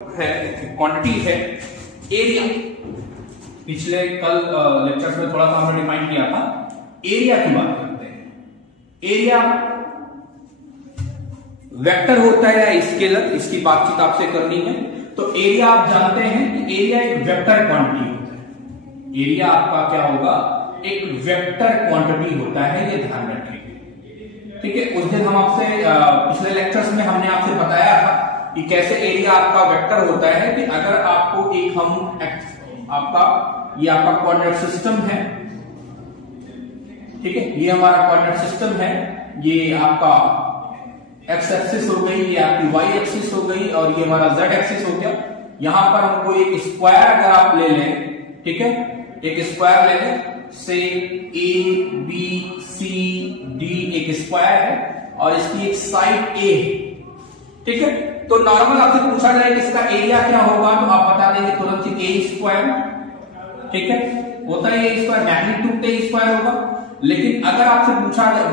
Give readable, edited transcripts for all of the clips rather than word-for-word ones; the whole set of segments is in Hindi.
है क्वांटिटी है एरिया। पिछले कल लेक्चर्स में थोड़ा सा हमने डिफाइन किया था, एरिया की बात करते हैं। एरिया वेक्टर होता है या स्केलर, इसकी बातचीत आपसे करनी है। तो एरिया आप जानते हैं कि एरिया एक वेक्टर क्वांटिटी होता है। एरिया आपका क्या होगा, एक वेक्टर क्वांटिटी होता है, ये ध्यान रखेंगे। ठीक है, उस दिन हम आपसे पिछले लेक्चर्स में हमने आपसे बताया था कि कैसे एरिया आपका वेक्टर होता है कि अगर आपको एक ये आपका कोऑर्डिनेट सिस्टम है, ठीक है, ये हमारा कोऑर्डिनेट सिस्टम है, ये आपका एक्स एक्सिस हो गई, ये आपकी वाई एक्सिस हो गई और ये हमारा जेड एक्सिस हो गया। यहां पर हमको एक स्क्वायर अगर आप ले लें, ठीक है, एक स्क्वायर ले लें, से ए बी सी डी एक स्क्वायर है और इसकी एक साइड ए है, ठीक है। तो नॉर्मल आपसे पूछा जाए कि इसका एरिया क्या होगा तो आप बता देंगे तुरंत ही ए स्क्वायर, ठीक है, होता है a square, magnitude A square होगा। लेकिन अगर आपसे पूछा जाए,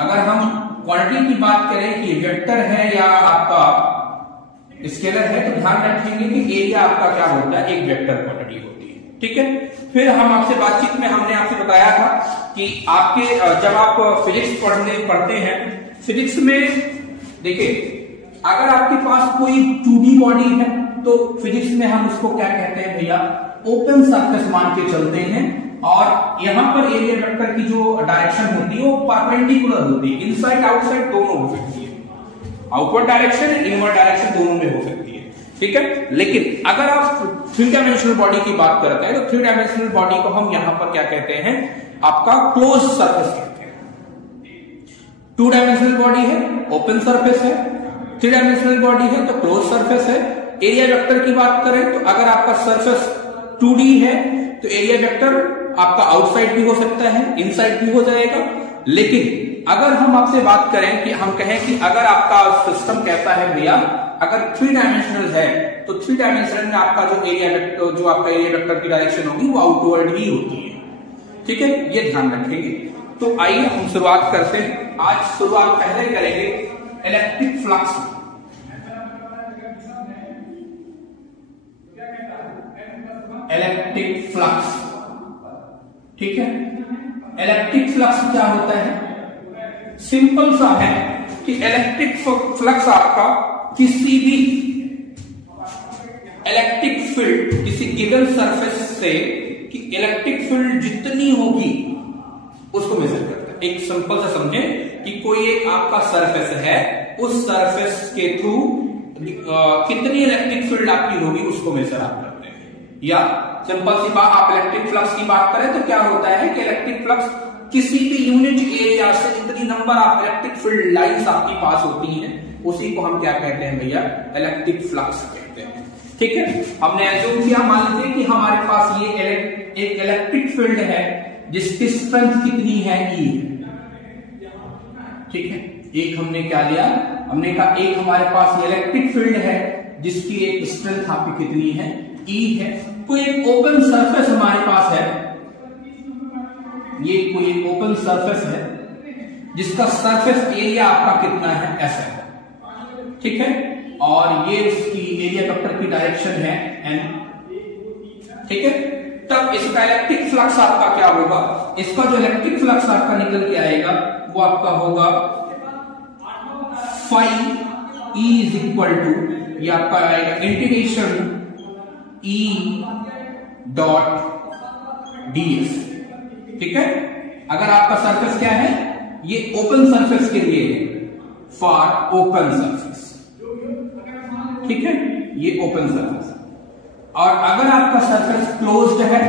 अगर हम क्वांटिटी की बात करें कि वेक्टर है या आपका स्केलर है, तो ध्यान रखेंगे कि एरिया आपका क्या होता है, एक वेक्टर क्वांटिटी होती है, ठीक है। फिर हम आपसे बातचीत में हमने आपसे बताया था कि आपके जब आप फिजिक्स पढ़ते हैं, फिजिक्स में देखिए अगर आपके पास कोई 2D बॉडी है तो फिजिक्स में हम उसको क्या कहते हैं भैया, ओपन सरफेस मान के चलते हैं। और यहां पर एरिया वेक्टर की जो डायरेक्शन होती है वो परपेंडिकुलर होती है, इनसाइड आउटसाइड दोनों हो सकती है, आउटवर्ड डायरेक्शन इनवर्ड डायरेक्शन दोनों में हो सकती है, ठीक है। लेकिन अगर आप 3 डायमेंशनल बॉडी की बात करते हैं तो 3 डायमेंशनल बॉडी को हम यहां पर क्या कहते हैं, आपका क्लोज सरफेस कहते हैं। 2 डायमेंशनल बॉडी है, ओपन सरफेस है, 3 डायमेंशनल बॉडी है तो क्लोज सरफेस है। एरिया वेक्टर की बात करें तो अगर आपका सरफेस 2D है तो एरिया वेक्टर आपका आउटसाइड भी हो सकता है, इनसाइड भी हो जाएगा। लेकिन अगर हम आपसे बात करें कि हम कहें कि अगर आपका सिस्टम कैसा है भैया, अगर 3 डायमेंशनल है तो 3 डायमेंशनल में आपका जो एरिया वेक्टर, जो आपका एरिया वेक्टर की डायरेक्शन होगी वो आउटवर्ड ही होती है, ठीक है, ये ध्यान रखेंगे। तो आइए हम शुरुआत करते हैं। आज शुरुआत पहले करेंगे इलेक्ट्रिक फ्लक्स। इलेक्ट्रिक फ्लक्स, ठीक है। इलेक्ट्रिक फ्लक्स क्या होता है, सिंपल सा है कि इलेक्ट्रिक फ्लक्स आपका किसी भी इलेक्ट्रिक फील्ड, किसी गिवन सरफेस से कि इलेक्ट्रिक फील्ड जितनी होगी उसको मेजर करता है। एक सिंपल सा समझे कि कोई एक आपका सरफेस है, उस सरफेस के थ्रू कितनी इलेक्ट्रिक फील्ड आपकी होगी उसको मेजर आप करते हैं। या सिंपल सी बात, आप इलेक्ट्रिक फ्लक्स की बात करें तो क्या होता है कि इलेक्ट्रिक फ्लक्स किसी भी यूनिट एरिया से जितनी number of electric field lines आपके पास होती हैं उसी को हम क्या कहते हैं भैया, इलेक्ट्रिक फ्लक्स कहते हैं, ठीक है। हमने एज्यूम किया, मान लीजिए कि हमारे पास ये एक इलेक्ट्रिक फील्ड है जिसकी स्ट्रेंथ कितनी है, ई, ठीक है। एक हमने क्या लिया, हमने कहा एक हमारे पास इलेक्ट्रिक फील्ड है जिसकी एक स्ट्रेंथ आपकी कितनी है, ई है। कोई एक ओपन सरफेस हमारे पास है, ये कोई एक ओपन सरफेस है जिसका सरफेस एरिया आपका कितना है, एस है, ठीक है। और ये उसकी एरिया वेक्टर की डायरेक्शन है एन, ठीक है। तब इसका इलेक्ट्रिक फ्लक्स आपका क्या होगा, इसका जो इलेक्ट्रिक फ्लक्स आपका निकल के आएगा वो आपका होगा phi E is equal to, ये आपका आएगा इंटीग्रेशन ई डॉट ds, ठीक है। अगर आपका सरफेस क्या है, ये ओपन सरफेस के लिए है, फॉर ओपन सरफेस, ठीक है, ये ओपन सरफेस। और अगर आपका सरफेस क्लोज्ड है,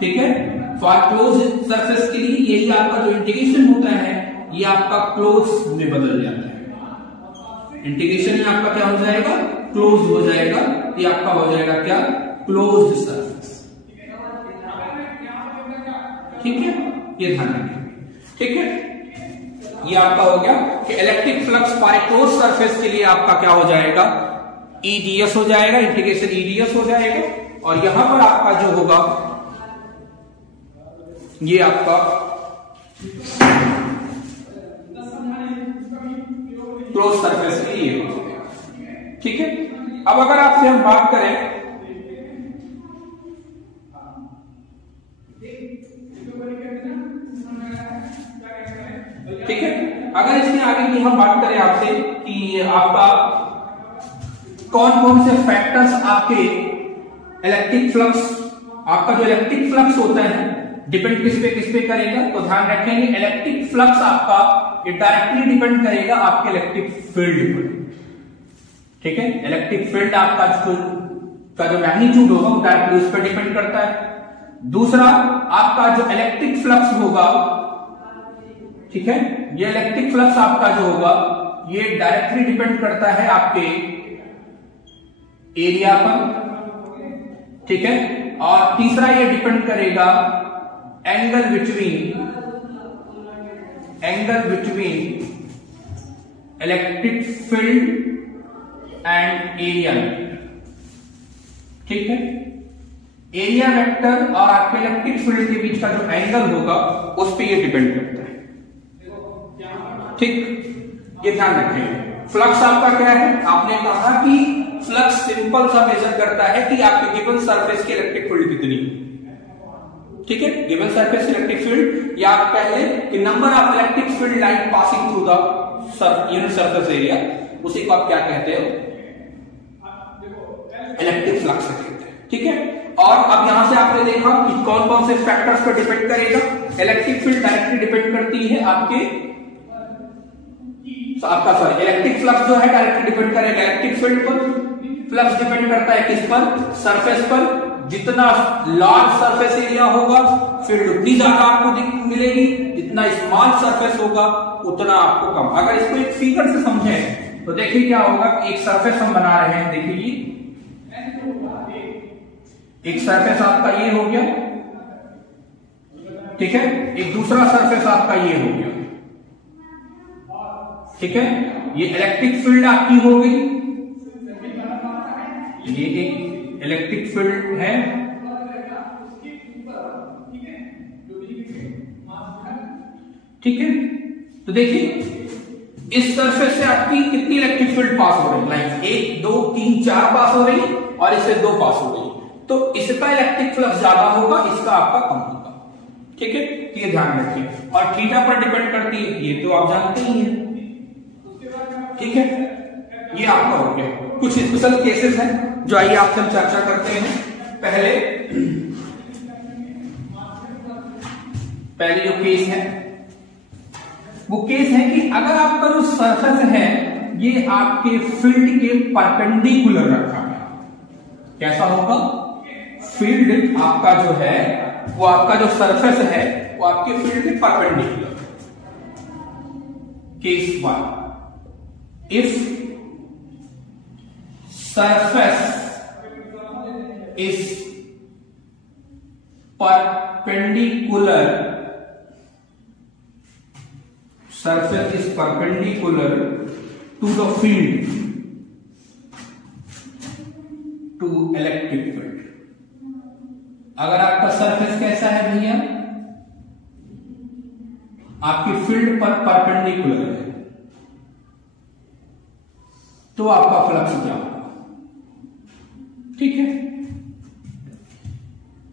ठीक है, फॉर क्लोज सरफेस के लिए यही आपका जो इंटीग्रेशन होता है ये आपका क्लोज में बदल जाता है। इंटीग्रेशन में आपका क्या हो जाएगा, क्लोज हो जाएगा, ये आपका हो जाएगा क्या, क्लोज्ड सरफेस, ठीक है, ये ध्यान रखिए, ठीक है। ये आपका हो गया कि electric flux for a close surface के लिए आपका क्या हो जाएगा, ईडीएस हो जाएगा, इंटीग्रेशन ईडीएस हो जाएगा। और यहां पर आपका जो होगा ये आपका क्लोज सरफेस के लिए, ठीक है। अब अगर आपसे हम बात करें, ठीक है, अगर इसमें आगे की हम बात करें आपसे कि आपका कौन कौन से फैक्टर्स आपके इलेक्ट्रिक फ्लक्स, आपका जो इलेक्ट्रिक फ्लक्स होता है डिपेंड किस पे करेगा, तो ध्यान रखेंगे इलेक्ट्रिक फ्लक्स आपका ये डायरेक्टली डिपेंड करेगा आपके इलेक्ट्रिक फील्ड पर, ठीक है। इलेक्ट्रिक फील्ड आपका जो मैग्नीट्यूड होगा वो डायरेक्टली उस पर डिपेंड करता है। दूसरा, आपका जो इलेक्ट्रिक फ्लक्स होगा, ठीक है, ये इलेक्ट्रिक फ्लक्स आपका जो होगा ये डायरेक्टली डिपेंड करता है आपके एरिया पर, ठीक है। और तीसरा, ये डिपेंड करेगा angle between electric field and area, ठीक है। एरिया वेक्टर और आपके इलेक्ट्रिक फील्ड के बीच का जो एंगल होगा उस पर ये डिपेंड करता है, ठीक। ये ध्यान रखें। फ्लक्स आपका क्या है, आपने कहा कि फ्लक्स सिंपल सा मेजर करता है कि आपके गिवन सरफेस की इलेक्ट्रिक फील्ड कितनी, ठीक है। गिवन सरफेस इलेक्ट्रिक फील्ड, या आप कह लें कि number of electric field line passing through the unit surface area, उसी को आप क्या कहते हो, इलेक्ट्रिक फ्लक्स कहते हैं, ठीक है। और अब यहां से आपने देखा कि कौन कौन से फैक्टर्स पर डिपेंड करेगा। इलेक्ट्रिक फील्ड डायरेक्टली डिपेंड करती है आपके, तो आपका सॉरी इलेक्ट्रिक फ्लक्स जो है डायरेक्टली डिपेंड करेगा इलेक्ट्रिक फील्ड पर। फ्लक्स डिपेंड करता है किस पर, सरफेस पर। जितना लार्ज सरफेस एरिया होगा फील्ड उतनी ज्यादा आपको मिलेगी, जितना स्मॉल सरफेस होगा उतना आपको कम। अगर इसको एक फिगर से समझें तो देखिए क्या होगा, एक सरफेस हम बना रहे हैं, देखिए एक सरफेस आपका ये हो गया, ठीक है, एक दूसरा सरफेस आपका ये हो गया, ठीक है। ये इलेक्ट्रिक फील्ड आपकी हो गई, ये एक इलेक्ट्रिक फील्ड है, ठीक है। तो देखिए इस सरफेस से आपकी कितनी इलेक्ट्रिक फील्ड पास हो रही है, लाइन 1 2 3 4 पास हो रही और इससे 2 पास हो रही, तो इसका इलेक्ट्रिक फ्लक्स ज्यादा होगा, इसका आपका कम होगा, ठीक है। ये ध्यान रखिए। और थीटा पर डिपेंड करती है, ये तो आप जानते ही हैं, ठीक है। ये आपका हो गया। कुछ स्पेशल केसेस हैं जो आइए आपसे हम चर्चा करते हैं। पहले जो केस है वो केस है कि अगर आपका जो सरफेस है ये आपके फील्ड के परपेंडिकुलर रखा गया, कैसा होगा, फील्ड आपका जो है वो आपका जो सरफेस है वो आपके फील्ड के perpendicular. Case 1, if surface is perpendicular to the field, to electric field। अगर आपका सरफेस कैसा है भैया, आपकी फील्ड पर परपेंडिकुलर है, तो आपका फ्लक्स क्या होगा, ठीक है।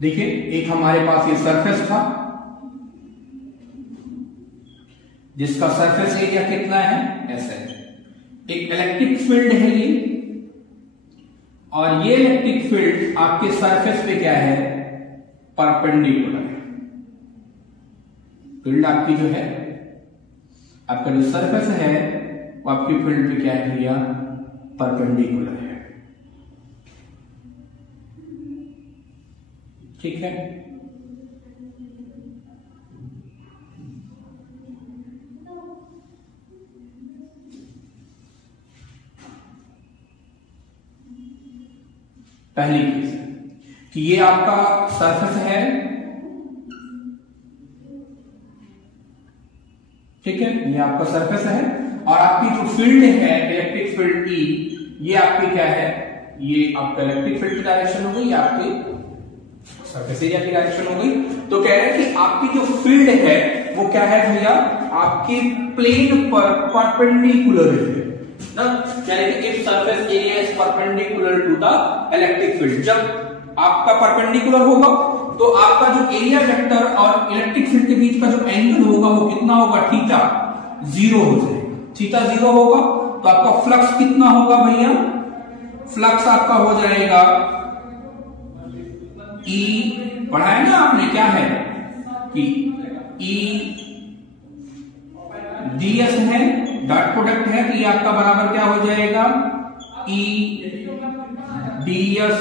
देखिए एक हमारे पास ये सरफेस था जिसका सरफेस एरिया कितना है, ऐसा है। एक इलेक्ट्रिक फील्ड है ये, और ये इलेक्ट्रिक फील्ड आपके सरफेस पे क्या है, परपेंडिकुलर है। फील्ड आपकी जो है, आपका जो सरफेस है वो आपकी फील्ड पे क्या है भैया, परपेंडिकुलर है, ठीक है। पहली केस है कि ये आपका सरफेस है, ठीक है, ये आपका सरफेस है, और आपकी जो फील्ड है इलेक्ट्रिक फील्ड की, ये आपकी क्या है, ये आपका इलेक्ट्रिक फील्ड की डायरेक्शन हो गई, आपकी सरफेस एरिया की डायरेक्शन हो गई। तो कह रहे हैं कि आपकी जो फील्ड है वो क्या है भैया, आपके प्लेन पर परपेंडिकुलर है ना। यानी कि if surface area is perpendicular to the electric field, जब आपका परपेंडिकुलर होगा तो आपका जो एरिया वेक्टर और इलेक्ट्रिक फील्ड के बीच का जो एंगल होगा वो कितना होगा, थीटा 0 हो जाएगा। थीटा 0 होगा तो आपका फ्लक्स कितना होगा भैया, फ्लक्स आपका हो जाएगा E, पढ़ाया ना आपने, क्या है कि E ds है, डॉट प्रोडक्ट है, तो ये आपका बराबर क्या हो जाएगा, E ds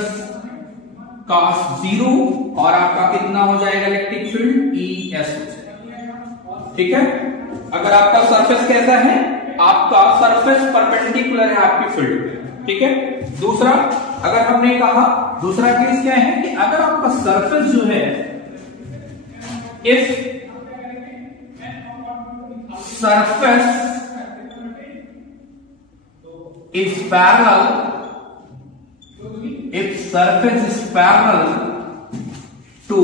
cos 0 और आपका कितना हो जाएगा इलेक्ट्रिक फील्ड ES हो जाएगा। ठीक है, अगर आपका सरफेस कैसा है, आपका सरफेस परपेंडिकुलर है आपकी फील्ड पे। ठीक है, दूसरा अगर हमने कहा, दूसरा केस क्या है कि अगर आपका सरफेस जो है, if surface is parallel, if surface is parallel to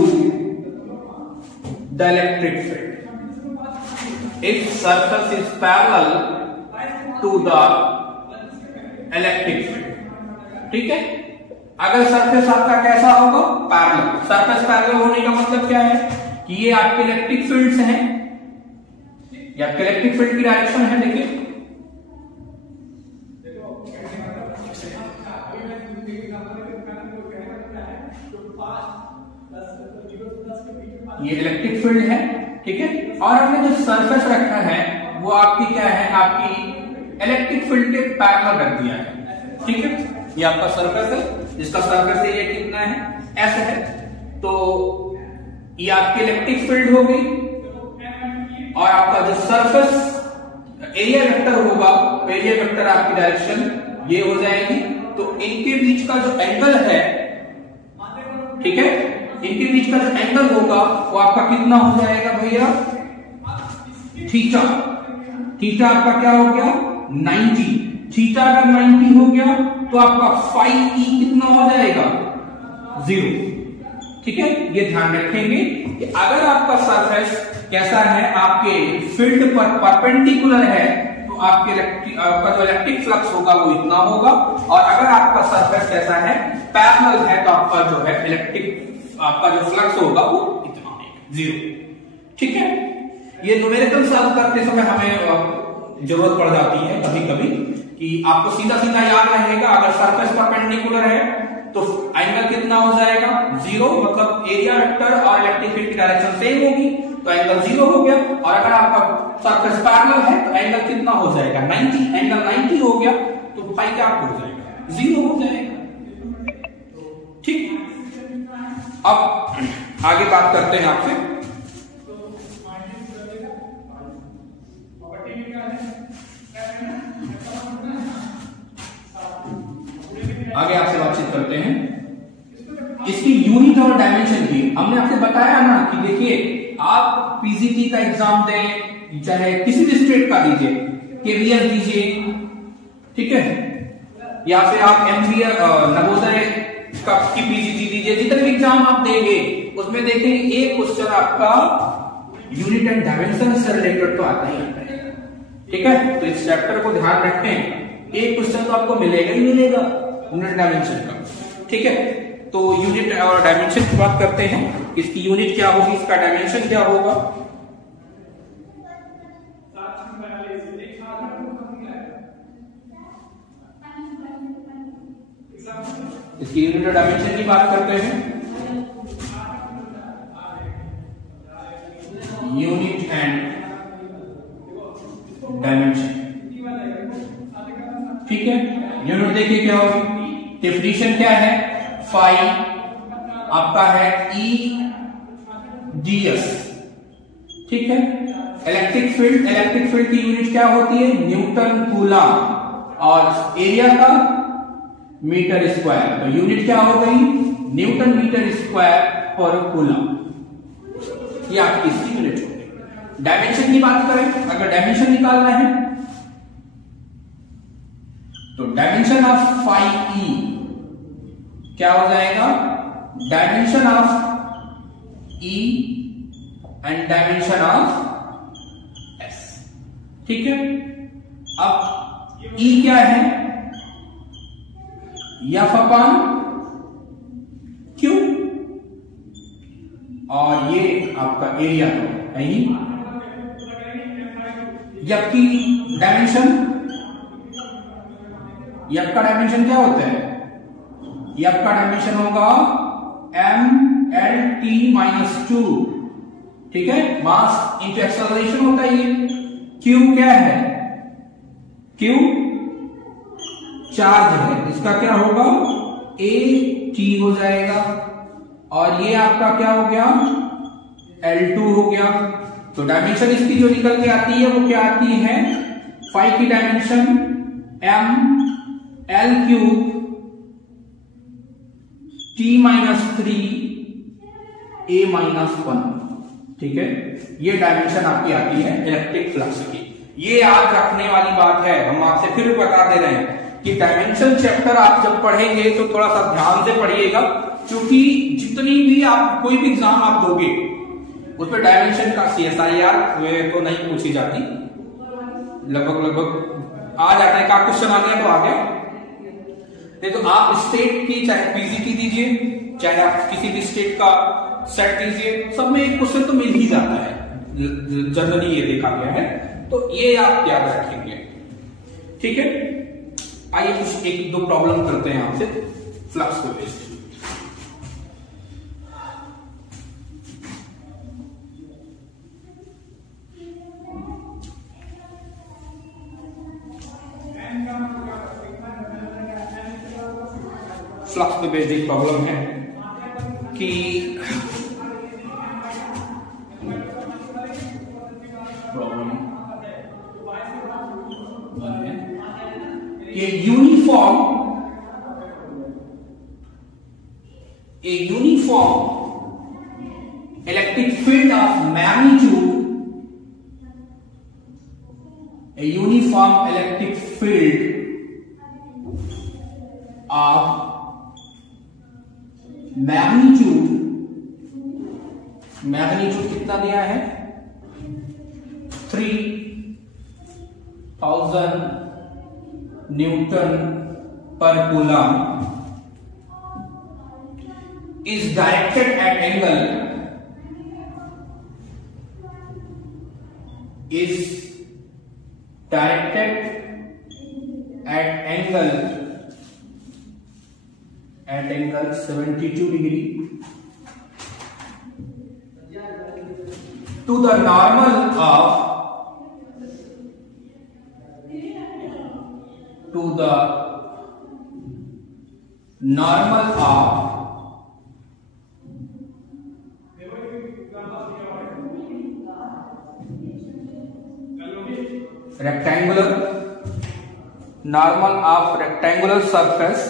the electric field, if surface is parallel to the electric field, ठीक है, अगर सरफेस आपका कैसा होगा, पैरेलल। सरफेस पैरेलल होने का मतलब क्या है कि ये आपके इलेक्ट्रिक फील्ड्स हैं, ये आपके इलेक्ट्रिक फील्ड की डायरेक्शन है। देखिए ये इलेक्ट्रिक फील्ड है, ठीक है, और हमने जो सरफेस रखा है वो आपकी क्या है, आपकी इलेक्ट्रिक फील्ड के पैरेलल रख दिया है। ठीक है, ये आपका सरफेस है जिसका सरफेस एरिया कितना है, S है, तो ये आपकी इलेक्ट्रिक फील्ड हो गई और आपका जो सरफेस एरिया वेक्टर होगा, एरिया वेक्टर आपकी डायरेक्शन ये हो जाएगी। तो इनके बीच का जो एंगल है, ठीक है, इनके बीच का जो एंगल होगा वो आपका कितना हो जाएगा भैया, थीटा। थीटा आपका क्या हो गया, 90। थीटा अगर 90 हो गया तो आपका फाई ई कितना हो जाएगा, 0। ठीक है, ये ध्यान रखेंगे कि अगर आपका सरफेस कैसा है, आपके फील्ड पर परपेंडिकुलर है, तो आपका जो इलेक्ट्रिक फ्लक्स होगा वो इतना होगा, और अगर आपका सरफेस कैसा है, पैरेलल है, तो आपका जो है इलेक्ट्रिक आपका जो फ्लक्स होगा वो इतना होगा, 0। ठीक है, ये न्यूमेरिकल सॉल्व करते समय हमें जरूरत पड़ जाती है कभी कभी कि आपको सीधा सीधा याद रहेगा, अगर सरफेस परपेंडिकुलर है तो एंगल कितना हो जाएगा, 0, मतलब एरिया वेक्टर और इलेक्ट्रिक फील्ड की डायरेक्शन सेम होगी तो एंगल 0 हो गया, और अगर आपका सरफेस पैरेलल है तो एंगल कितना हो जाएगा, 90। एंगल 90 हो गया तो फाई क्या हो जाएगा, 0 हो जाएगा। ठीक, अब आगे बात करते हैं आपसे, आगे आपसे बातचीत करते हैं इसकी यूनिट और डायमेंशन की। हमने आपसे बताया ना कि देखिए, आप पीजीटी का एग्जाम दें, चाहे किसी भी स्टेट का दीजिए, केवीएस दीजिए, ठीक है, या फिर आप एमबीए नवोदय की पीजीटी दीजिए, जितने भी एग्जाम आप देंगे उसमें देखेंगे एक क्वेश्चन आपका यूनिट एंड डायमेंशन से रिलेटेड तो आता ही आता है। ठीक है, तो इस चैप्टर को ध्यान रखें, एक क्वेश्चन तो आपको मिलेगा ही मिलेगा यूनिट डायमेंशन का। ठीक है, तो यूनिट और डायमेंशन की बात करते हैं, इसकी यूनिट क्या होगी, इसका डायमेंशन क्या होगा। इसकी यूनिट और डायमेंशन की बात करते हैं, यूनिट एंड डायमेंशन। ठीक है, यूनिट देखिए क्या होगी, डेफिनेशन क्या है, फाई आपका है E ds। ठीक है, इलेक्ट्रिक फील्ड की यूनिट क्या होती है, न्यूटन कूलम, और एरिया का मीटर स्क्वायर, तो यूनिट क्या हो गई, न्यूटन मीटर स्क्वायर पर कूलम, ये आपकी इसकी यूनिट हो गई। डायमेंशन की बात करें, अगर डायमेंशन निकालना है तो डायमेंशन ऑफ फाई ई क्या हो जाएगा, dimension of E and dimension of S. ठीक है, अब ई क्या है, F अपॉन Q, और ये आपका एरिया तो है ही। F की डायमेंशन, F का डायमेंशन क्या होता है? F का डायमेंशन होगा mLt-2, ठीक है, मास इंटू एक्सेलरेशन होता है ये। Q क्या है? Q चार्ज है, इसका क्या होगा? AT हो जाएगा, और ये आपका क्या हो गया? L2 हो गया। तो डायमेंशन इसकी जो निकल के आती है वो क्या आती है? फाइव की डायमेंशन mL³ T-3 A-1, ठीक है, ये डायमेंशन आपकी आती है इलेक्ट्रिक फ्लक्स की। ये याद रखने वाली बात है, हम आपसे फिर बता दे रहे हैं कि डायमेंशन चैप्टर आप जब पढ़ेंगे तो थोड़ा सा ध्यान से पढ़िएगा, क्योंकि जितनी भी आप कोई भी एग्जाम आप दोगे उसमें डायमेंशन का CSIR तो नहीं पूछी जाती, लगभग आ जाता है, का क्वेश्चन आ गया तो आ गया, नहीं तो आप स्टेट की चाहे पीजी की दीजिए, चाहे आप किसी भी स्टेट का सेट दीजिए, सब में एक क्वेश्चन तो मिल ही जाता है, जनरली ये देखा गया है, तो ये आप याद रखेंगे, ठीक है। आइए कुछ एक दो प्रॉब्लम करते हैं आपसे फ्लक्स को बेस्ड। फ्लक्स पे बेस्ड एक प्रॉब्लम है कि uniform electric field of magnitude, a uniform electric field of magnitude कितना दिया है? 3000 newton per coulomb is directed at angle at angle 72 degree to the normal of rectangular surface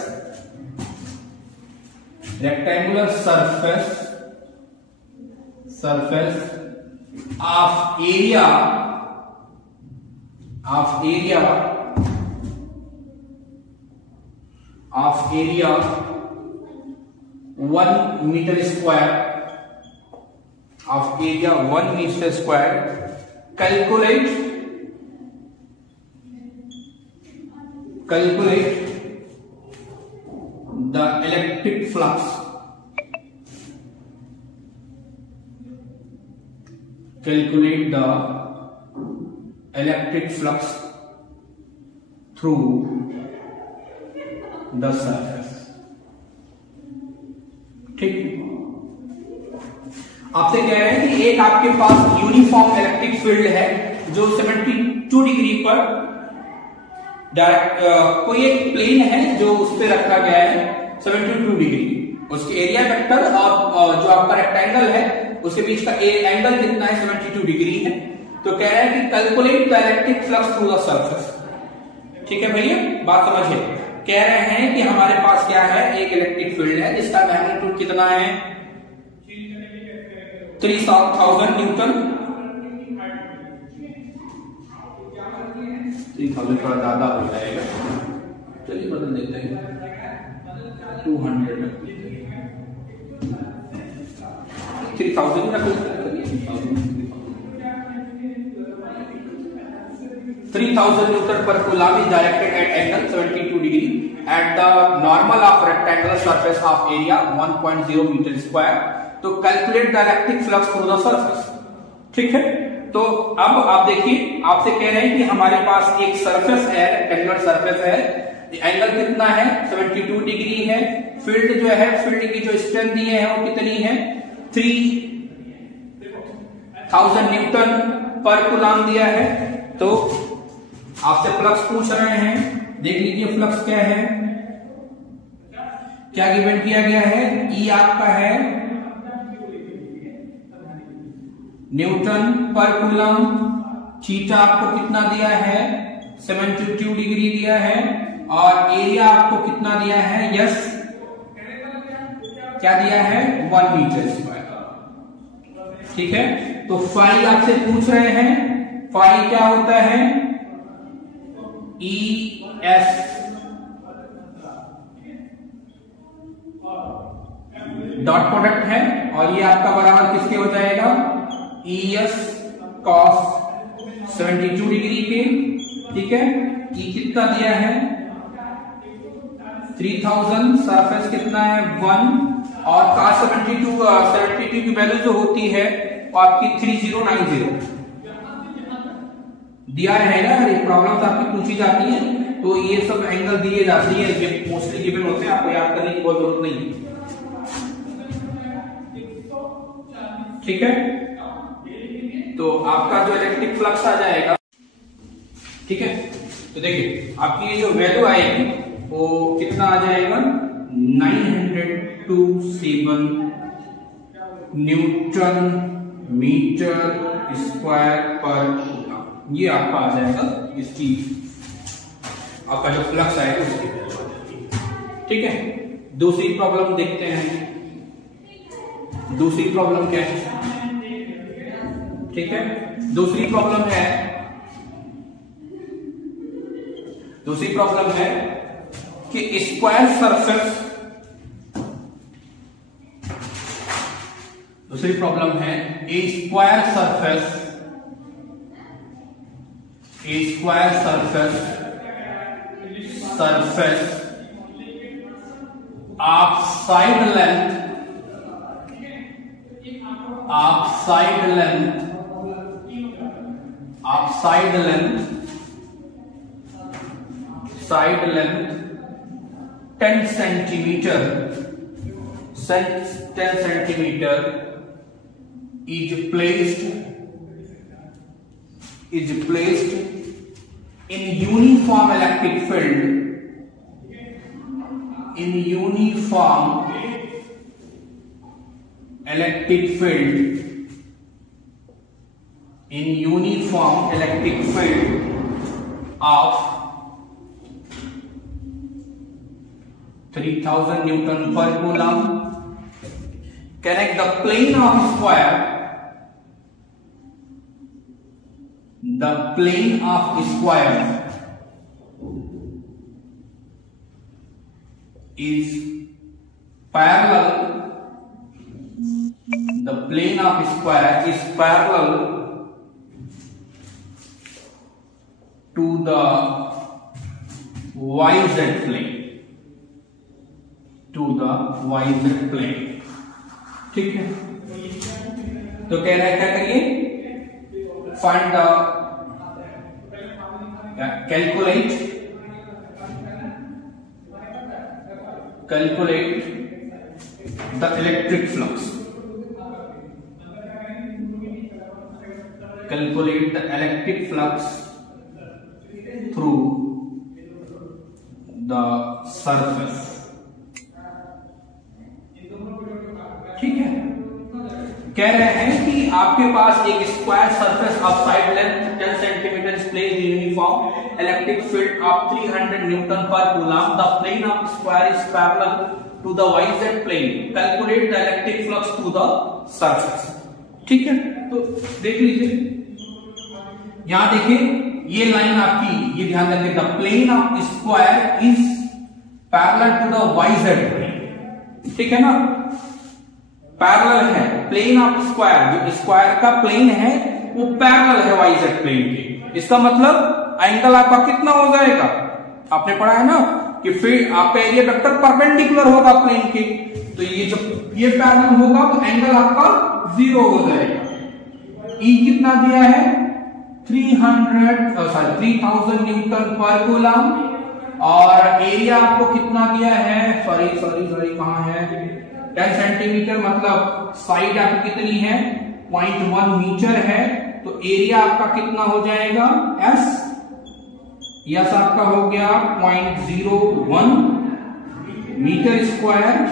of area 1 meter square, calculate the electric flux through the surface, ठीक। आपसे कह रहे हैं कि एक आपके पास यूनिफॉर्म इलेक्ट्रिक फील्ड है जो 72 डिग्री पर कोई एक प्लेन है जो उस पर रखा गया है 72 डिग्री, उसके एरिया वेक्टर और जो आपका रेक्टेंगल है उसके बीच का एंगल कितना है? 72 डिग्री है। तो कह रहे हैं कि calculate the electric flux through the surface, ठीक है भैया, बात समझिए। कह रहे हैं कि हमारे पास क्या है? एक इलेक्ट्रिक फील्ड है जिसका मैग्नीट्यूड कितना है? 3000 न्यूटन, 3000 थोड़ा ज्यादा हो जाएगा, चलिए बदल देते हैं 200, 3000 रख लेते हैं, 3000 newton per coulomb is directed at angle 72 degree at the normal of rectangular surface of area 1.0 metre square, तो calculate the electric flux through the surface. ठीक है, तो अब आप देखिए, आपसे कह रहे हैं कि हमारे पास एक सरफेस है, रेक्टेंगुलर सरफेस है, एंगल कितना है 72 डिग्री है, फील्ड जो है, फील्ड की जो स्ट्रेंथ दी है वो कितनी है 3000 न्यूटन पर कूलम दिया है। तो आपसे फ्लक्स पूछ रहे हैं, देख लीजिए फ्लक्स क्या है, क्या गिवन किया गया है, ई आपका है न्यूटन पर कूलम, थीटा आपको कितना दिया है 72 डिग्री दिया है, और एरिया आपको कितना दिया है, यस क्या दिया है 1 मीटर स्क्वायर। ठीक है, तो फाई आपसे पूछ रहे हैं, फाई क्या होता है ई एस डॉट प्रोडक्ट है, और ये आपका बराबर किसके हो जाएगा ई एस कॉस 72 डिग्री के। ठीक है, ई कितना दिया है 3000, सरफेस कितना है 1, और cos 72 की वैल्यू जो होती है वो आपकी 3090 दिया रहेगा। ये प्रॉब्लम्स आपकी पूछी जाती है, तो ये सब एंगल दिए जाते हैं, ये मोस्टली गिवन होते हैं, आपको याद करने की बहुत जरूरत नहीं है। ठीक है, तो आपका जो इलेक्ट्रिक फ्लक्स आ जाएगा, ठीक है, तो देखिए आपकी ये जो वैल्यू आएगी वो कितना आ जाएगा 927 न्यूटन मीटर स्क्वायर पर कूलम, ये आपका आ जाएगा इसकी, आपका जो फ्लक्स आएगा उसकी। ठीक है, दूसरी प्रॉब्लम देखते हैं, दूसरी प्रॉब्लम क्या है। ठीक है, दूसरी प्रॉब्लम है कि स्क्वायर सरफेस, दूसरी प्रॉब्लम है a square surface of side length side length 10 centimeter is placed in uniform electric field of 3000 Newton per coulomb. Connect the plane of square. The plane of square is parallel. The plane of square is parallel to the YZ plane. ठीक है, तो कह रहा है क्या करिए, find the calculate the electric flux, through the surface. ठीक है, कह रहे हैं कि आपके पास एक square surface of side length 10 centimetre placed in uniform electric field of 300 newton per coulomb, the plane of square is parallel to the YZ plane, calculate the electric flux through the surface. ठीक है, तो देख लीजिए, यहां देखिए ये लाइन आपकी, ये ध्यान रखिए, the plane of square is parallel to the YZ plane. ठीक है ना, पैरेलल है, प्लेन ऑफ स्क्वायर, जो स्क्वायर का प्लेन है वो पैरेलल है YZ प्लेन के। इसका मतलब एंगल आपका कितना हो जाएगा, आपने पढ़ा है ना कि फिर आपका एरिया वेक्टर परपेंडिकुलर होगा प्लेन के, तो ये जब ये पैरेलल होगा तो एंगल आपका 0 हो जाएगा। E कितना दिया है 3000 न्यूटन पर कूलम, और एरिया आपको कितना दिया है, सॉरी कहां है, 10 सेंटीमीटर, मतलब साइड आपकी कितनी है 0.1 मीटर है, तो एरिया आपका कितना हो जाएगा यस आपका हो गया 0.01 मीटर स्क्वायर,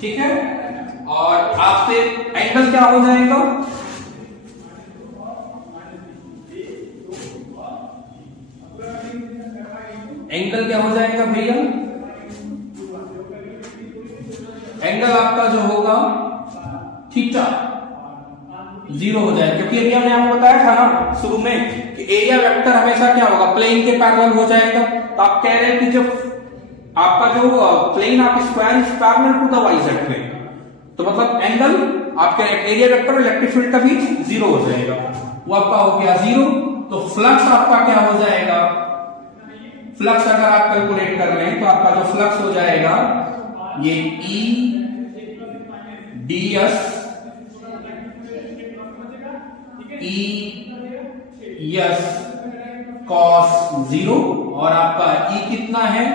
ठीक है। और आपसे एंगल क्या हो जाएगा, एंगल क्या हो जाएगा भैया, एंगल आपका जो होगा थीटा 0 हो जाएगा, क्योंकि एरिया में आपको बताया था ना शुरू में कि एरिया वेक्टर हमेशा क्या होगा प्लेन के पैरेलल हो जाएगा। तो आप कह रहे हैं कि जब आपका जो प्लेन आप square is parallel to the Y Z plane, तो मतलब एंगल आपका एरिया वेक्टर और इलेक्ट्रिक फील्ड का बीच 0 हो जाएगा, वो आपका हो गया 0। तो फ्लक्स आपका क्या हो जाएगा, फ्लक्स अगर आप कैलकुलेट कर लें तो आपका जो फ्लक्स हो जाएगा ये E ds ES cos 0, और आपका E कितना है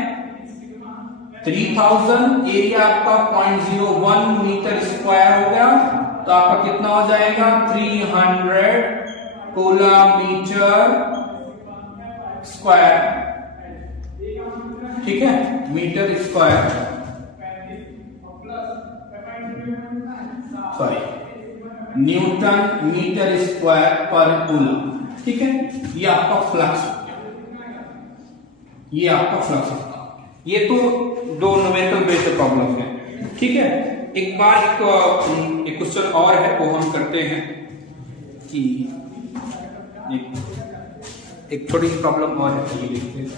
3000, एरिया आपका 0.01 मीटर स्क्वायर हो गया, तो आपका कितना हो जाएगा 300 कूलम मीटर स्क्वायर, ठीक है, metre square, sorry newton metre square पर कूलम, ठीक है। ये आपका फ्लक्स, ये आपका फ्लक्स, ये तो दो न्यूमेरिकल बेस्ड प्रॉब्लम है, ठीक है। एक बार एक क्वेश्चन और है वो हम करते हैं कि एक छोटी सी प्रॉब्लम और है, ये देखते हैं।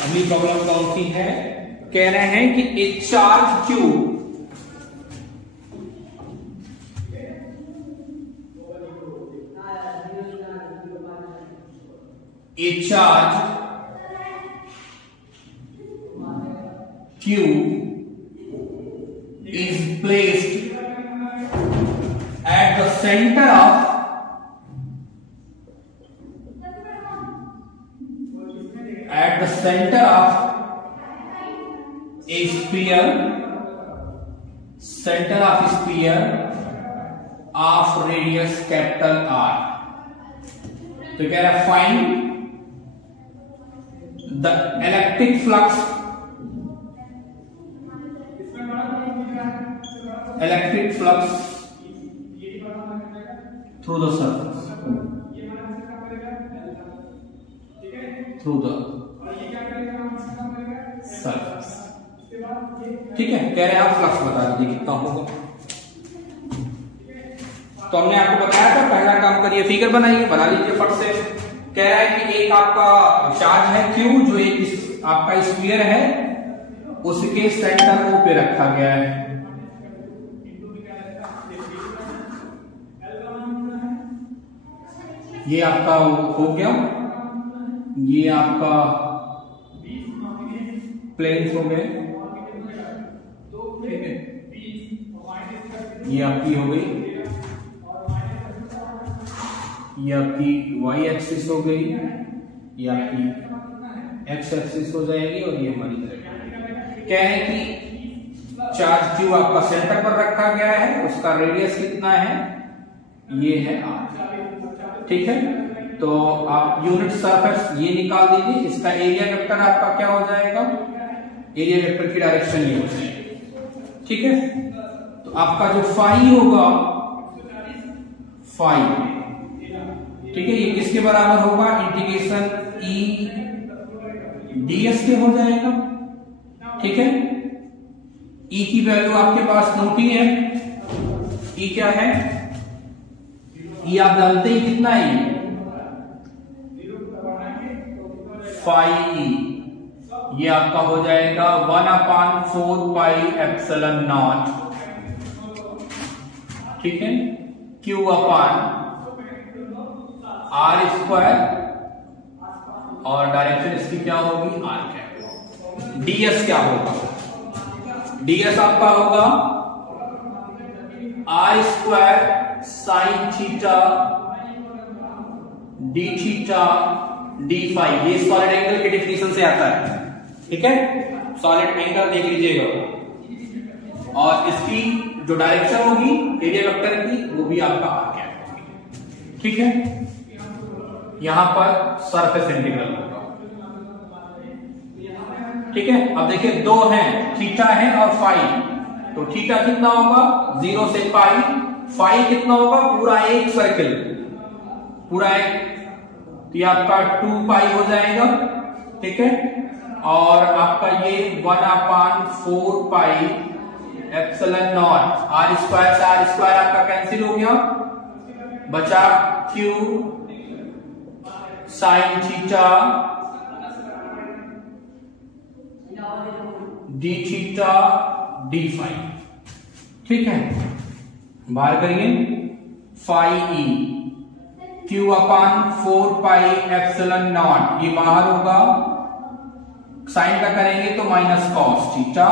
अगली प्रॉब्लम कौन सी है, कह रहे हैं कि ए charge Q is placed at the center of a sphere of radius capital R। तो कह रहा है find the electric flux through the surface, ठीक है। कह रहे हैं आप फ्लक्स बता दीजिए कितना होगा। तो हमने आपको बताया था पहला काम करिए, फिगर बनाइए, बना लीजिए फट से। कह रहा है कि एक आपका चार्ज है Q जो एक आपका स्फीयर है उसके सेंटर O पे रखा गया है। ये आपका हो गया, ये आपका प्लेन हो गए, ठीक है। ये आपकी हो गई, ये आपकी y एक्सिस हो गई, ये आपकी x एक्सिस हो जाएगी, और ये हमारी तरह क्या है कि चार्ज Q आपका सेंटर पर रखा गया है, उसका रेडियस कितना है, ये है r, ठीक है। तो आप यूनिट सरफेस ये निकाल दीजिए, इसका एरिया वेक्टर आपका क्या हो जाएगा, एरिया वेक्टर की डायरेक्शन ये हो जाएगी, ठीक है। तो आपका जो फाई होगा, फाई, ठीक है, ये किसके बराबर होगा, इंटीग्रेशन E ds के हो जाएगा, ठीक है। E की वैल्यू आपके पास नोट ही है, E क्या है, ये आप जानते ही कितना है, फाई ये आपका हो जाएगा 1/4πε0, ठीक है, Q/r², और डायरेक्शन इसकी क्या होगी, r कैप। ds क्या होगा, ds आपका होगा r² sin theta d theta d phi. ये सॉलिड एंगल के डिफिनेशन से आता है, ठीक है, सॉलिड एंगल देख लीजिएगा। और इसकी जो डायरेक्शन होगी एरिया वेक्टर की, वो भी आपका r कैप होगी, ठीक है। यहां पर सरफेस इंटीग्रल होगा, ठीक है। अब देखिए दो हैं, थीटा है और फाई, तो थीटा कितना होगा 0 से पाई, फाई कितना होगा पूरा एक सर्कल, पूरा एक, तो ये आपका 2 पाई हो जाएगा, ठीक है। और आपका ये 1/4πε0, r² से r² आपका कैंसिल हो गया, बचा Q sin theta d theta d phi, ठीक है। बाहर करिए, फाई e Q/4πε0, ये बाहर होगा, साइन का करेंगे तो माइनस कॉस थीटा,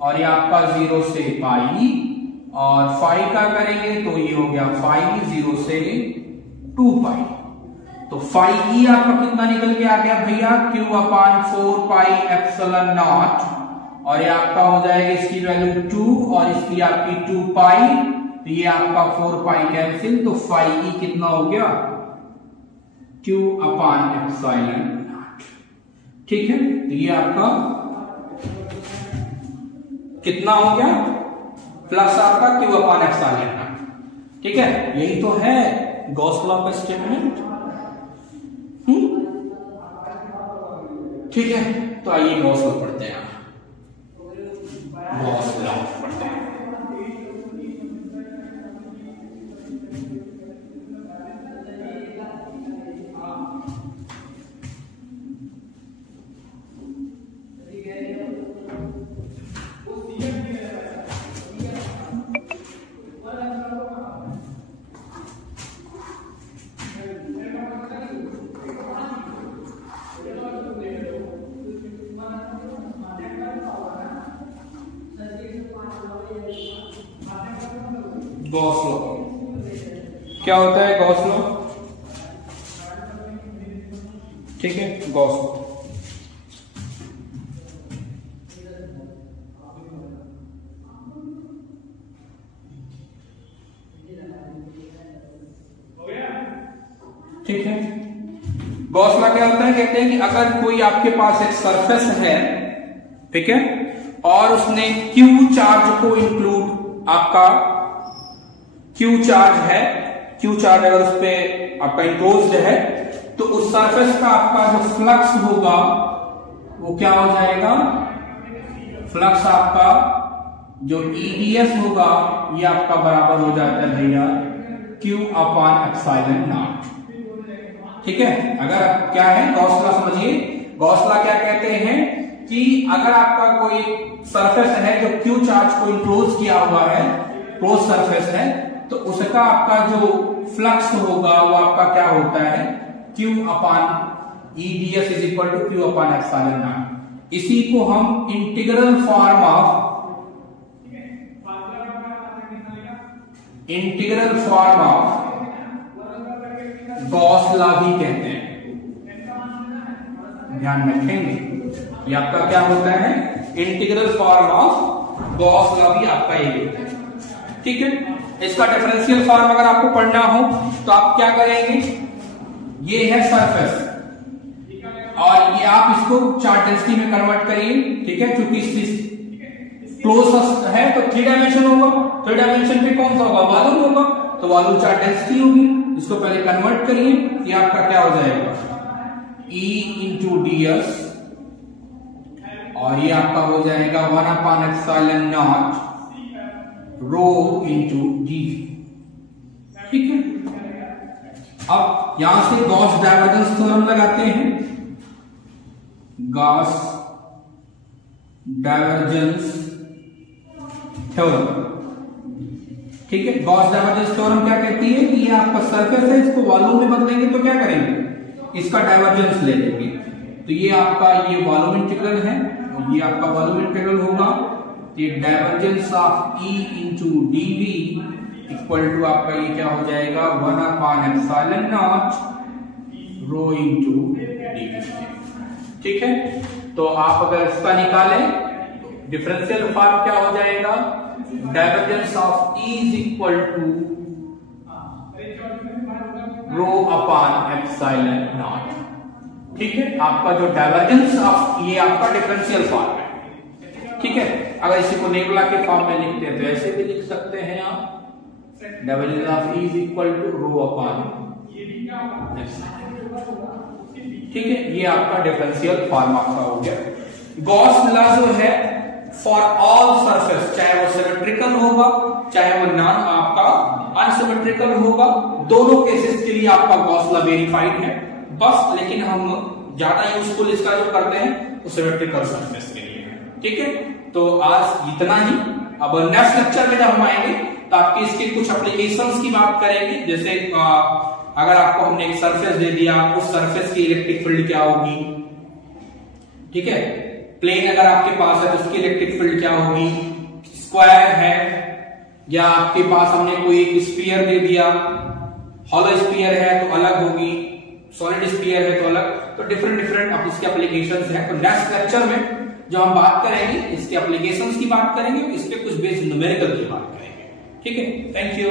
और ये आपका 0 से पाई, और फाई का करेंगे तो ये हो गया फाई 0 से 2 पाई। तो फाई ई आपका कितना निकल के आ गया भैया, Q/4πε0, और ये आपका हो जाएगा इसकी वैल्यू 2 और इसकी आपकी 2 पाई, तो ये आपका 4 पाई कैंसिल, तो फाई ई कितना हो गया Q/ε0, ठीक है। तो ये आपका कितना हो गया, प्लस आपका Q/ε0, ठीक है। यही तो है गॉस लॉ का स्टेटमेंट, ठीक है। तो आइए गॉस लॉ पढ़ते हैं, गॉस लॉ पढ़ते हैं। गॉस लॉ क्या होता है, गॉस लॉ, ठीक है। गॉस लॉ ठीक है। गॉस लॉ क्या होता है, कहते हैं कि अगर कोई आपके पास एक सरफेस है, ठीक है, और उसने Q चार्ज को इंक्लूड, आपका Q चार्ज है, Q चार्ज अगर उस पे आपका इंक्लोज्ड है, तो उस सरफेस का आपका जो फ्लक्स होगा वो क्या हो जाएगा, फ्लक्स आपका जो EDS होगा ये आपका बराबर हो जाता है भैया Q/ε0, ठीक है। अगर क्या है गॉस लॉ समझिए, गॉस लॉ क्या कहते हैं कि अगर आपका कोई सरफेस है जो Q चार्ज को इंक्लोज किया हुआ है, क्लोज सरफेस है, तो उसका आपका जो फ्लक्स होगा वो आपका क्या होता है Q/EDS = Q/ε0। इसी को हम integral form of Gauss law भी कहते हैं, ध्यान रखेंगे। ये आपका क्या होता है, integral form of Gauss law भी आपका ये होता है, ठीक है। इसका डिफरेंशियल फॉर्म अगर आपको पढ़ना हो तो आप क्या करेंगे, ये है सरफेस और ये आप इसको चार्ज डेंसिटी में कन्वर्ट करिए, ठीक है, क्योंकि क्लोज है तो 3 डायमेंशन होगा, 3 डायमेंशन पे कौन सा होगा, वॉल्यूम होगा, तो वॉल्यूम चार्ज डेंसिटी होगी। इसको पहले कन्वर्ट करिए, ये आपका क्या हो जाएगा E × ds, और ये आपका हो जाएगा 1/ε0 ρ × d, ठीक है। अब यहां से गॉस डाइवर्जेंस थ्योरम लगाते हैं। गॉस डाइवर्जेंस थ्योरम, ठीक है। गॉस डाइवर्जेंस थ्योरम क्या कहती है कि ये आपका सरफेस है, इसको वॉल्यूम में बदलेंगे तो क्या करेंगे, इसका डाइवर्जेंस ले लेंगे। तो ये आपका ये वॉल्यूम इंटीग्रल है, ये आपका वॉल्यूम इंटीग्रल होगा। ये divergence of E into dV equal to आपका ये क्या हो जाएगा 1/ε0 रो इंटू dV, ठीक है। तो आप अगर इसका निकालें तो डिफरेंशियल फॉर्म क्या हो जाएगा, divergence of E is equal to rho upon ε0, ठीक है। आपका जो डाइवर्जेंस ऑफ ये आपका डिफरेंशियल फॉर्म है, ठीक है। अगर इसी को नेबुला के फॉर्म में लिखते हैं तो ऐसे भी लिख सकते हैं आप, divergence of E is equal to rho upon, ठीक है। ये आपका डिफरेंशियल फॉर्म आपका हो गया। गॉस लॉ जो है फॉर ऑल सरफेस, चाहे वो सिमेट्रिकल होगा चाहे वो नॉन आपका अनसिमेट्रिकल होगा, दोनों केसेस के लिए आपका गॉस लॉ वेरीफाइड है बस। लेकिन हम ज्यादा यूजफुल इसका जो करते हैं वो सिमेट्रिकल सरफेस के लिए है, ठीक है। तो आज इतना ही। अब नेक्स्ट लेक्चर में जब हम आएंगे तो आपके इसके कुछ एप्लीकेशंस की बात करेंगे। जैसे अगर आपको हमने एक सरफेस दे दिया, उस सरफेस की इलेक्ट्रिक फील्ड क्या होगी, ठीक है। प्लेन अगर आपके पास है तो उसकी इलेक्ट्रिक फील्ड क्या होगी, स्क्वायर है, या आपके पास हमने कोई एक स्फीयर दे दिया, हॉलो स्फीयर है तो अलग होगी, सॉलिड स्फीयर है तो अलग। तो डिफरेंट अब इसके एप्लीकेशंस हैं। तो नेक्स्ट लेक्चर में जो हम बात करेंगे इसके एप्लीकेशंस की बात करेंगे, इस पे कुछ बेस्ड न्यूमेरिकल की बात करेंगे, ठीक है। Thank you.